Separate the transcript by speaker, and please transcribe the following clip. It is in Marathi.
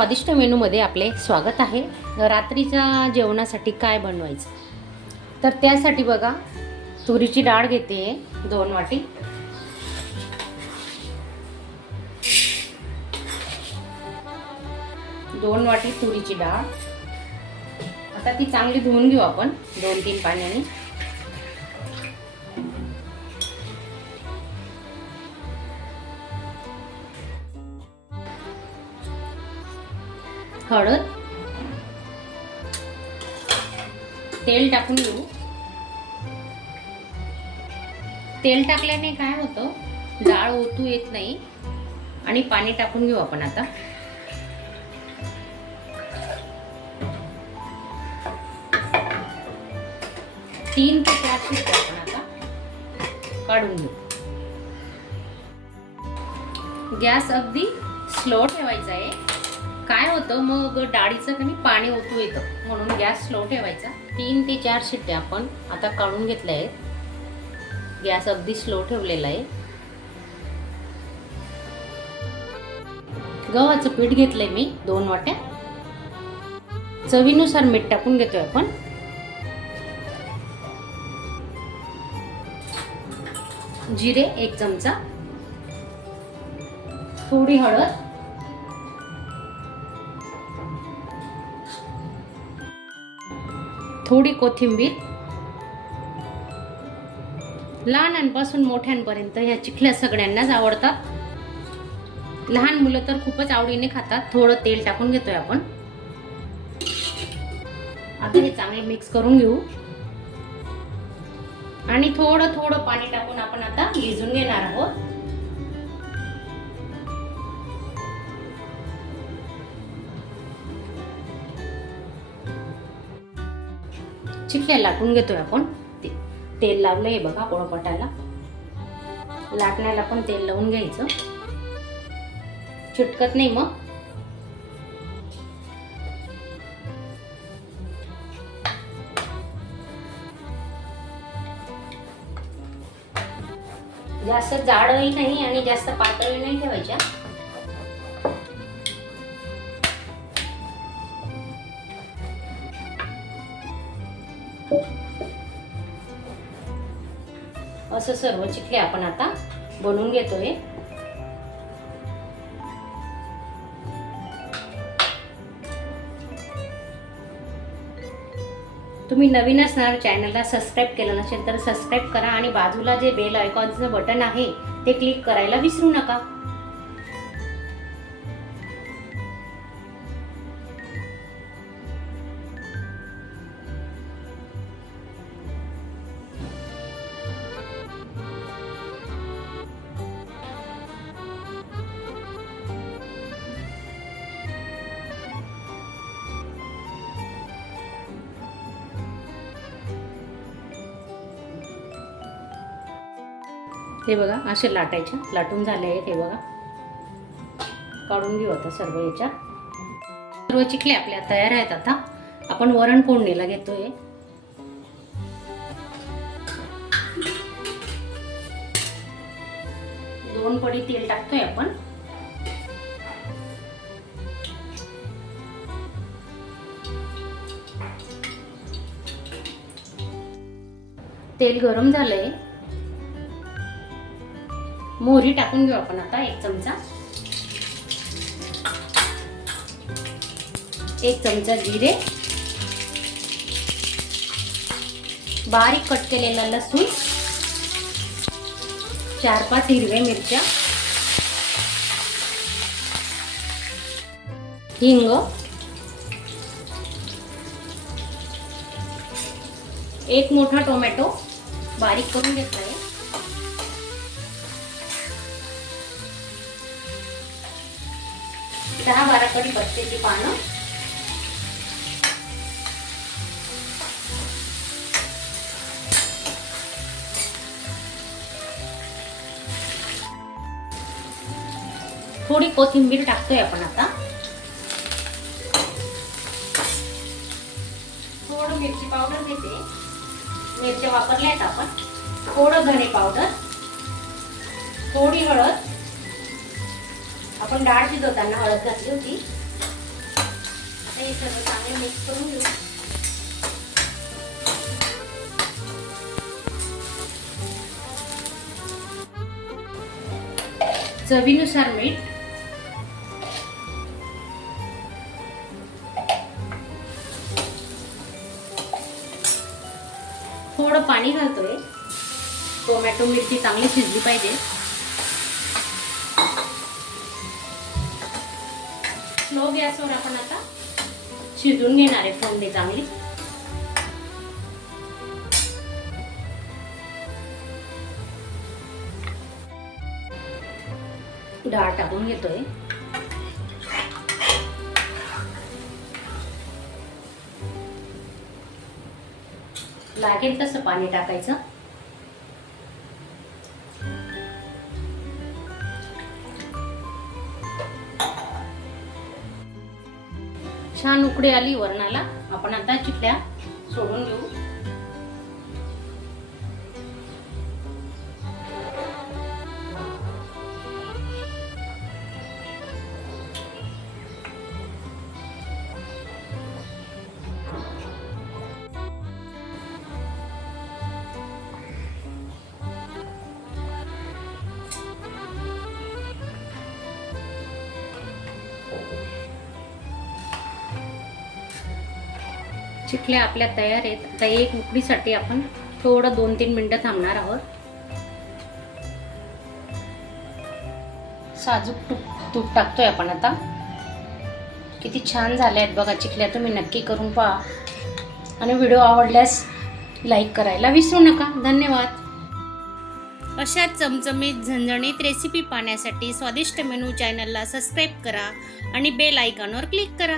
Speaker 1: स्वादिष्ट मेनूमध्ये आपले स्वागत आहे. रात्रीच्या जेवणासाठी काय बनवायचं? तर त्यासाठी बघा तुरीची डाळ घेते दोन वाटी. दोन वाटी तुरीची डाळ. आता ती चांगली धुवून घेऊ आपण दोन तीन पाण्याने. हळद. तेल टाकून घेऊ. तेल टाकल्याने काय होतं? डाळ ओतू येत नाही. आणि पाणी टाकून घेऊ आपण आता. तीन ते चार शिट्ट्या आपण आता काढून घेऊ. गॅस अगदी स्लो ठेवायचा आहे. काय होतं मग डाळीचं कमी पाणी ओतू येतं. म्हणून गॅस स्लो ठेवायचा. तीन ते चार शिट्ट्या आपण आता काढून घेतल्या आहेत. गॅस अगदी स्लो ठेवलेला आहे. गव्हाचं पीठ घेतलंय मी दोन वाट्या. चवीनुसार मीठ टाकून घेतोय आपण. जिरे एक चमचा. थोडी हळद. थोडी कोथिंबीर. लहानांपासून मोठ्यांपर्यंत ह्या चिखल्या सगळ्यांनाच आवडतात. लहान मुलं तर खूपच आवडीने खातात. थोडं तेल टाकून घेतोय आपण. आता हे चांगले मिक्स करून घेऊ. आणि थोडं थोडं पाणी टाकून आपण आता भिजून घेणार आहोत. चिखल्या लाटून घेतोय आपण. ते- तेल लावलंय बघा पोळपटाला लाटण्याला पण तेल लावून घ्यायचं. चिटकत नाही मग. जास्त जाडही नाही आणि जास्त पातळही नाही ठेवायच्या. असं सर्व चिखले आपण आता बनवून घेतोय. तुम्ही नवीन असणार चॅनलला सबस्क्राईब केलं नसेल तर सबस्क्राईब करा आणि बाजूला जे बेल आयकॉनचं बटन आहे ते क्लिक करायला विसरू नका. हे बघा असे लाटायच्या. लाटून झाले आहेत हे बघा. काढून घेऊ आता सर्व याच्या. सर्व चिखले आपल्या तयार आहेत आता. आपण वरण फोडणीला घेतोय. दोन पडी तेल टाकतोय आपण. तेल गरम झालंय. मोहरी टाकून घेऊ आपण आता एक चमचा. एक चमचा जिरे. बारीक कट केलेला लसूण. चार पाच हिरव्या मिरच्या. हिंग. एक मोठा टोमॅटो बारीक करून घेतलाय. दहा बारा कडी पत्त्याची पानं. थोडी कोथिंबीर टाकतोय आपण आता. थोडं मिरची पावडर घेते. मिरच्या वापरल्या आहेत आपण. थोडं धणे पावडर. थोडी हळद. आपण डाळ शिजवताना हळद घातली होती. आता हे सर्व चांगलं मिक्स करून घेऊ. चवीनुसार मीठ. थोडं पाणी घालतोय. टोमॅटो मिरची चांगली शिजली पाहिजे. लो गॅसवर आपण आता. शिजून घेणार आहे फोडणी चांगली. डाळ टाकून घेतोय. लागेल तसं पाणी टाकायचं. छान उकडी आली वरणाला. आपण आता चिकल्या सोडून घेऊ चिखल्या आपल्या तयार आहेत. आता एक उकडीसाठी आपण थोडं दोन तीन मिनटं थांबणार आहोत. साजूक तूप तूप टाकतोय आपण आता. किती छान झाले आहेत बघा चिखल्या तुम्ही नक्की करून पहा. आणि व्हिडिओ आवडल्यास लाईक करायला विसरू नका. धन्यवाद. अशा चमचमीत झणझणीत रेसिपी पाहण्यासाठी स्वादिष्ट मेनू चॅनलला सबस्क्राईब करा आणि बेल आयकॉनवर क्लिक करा.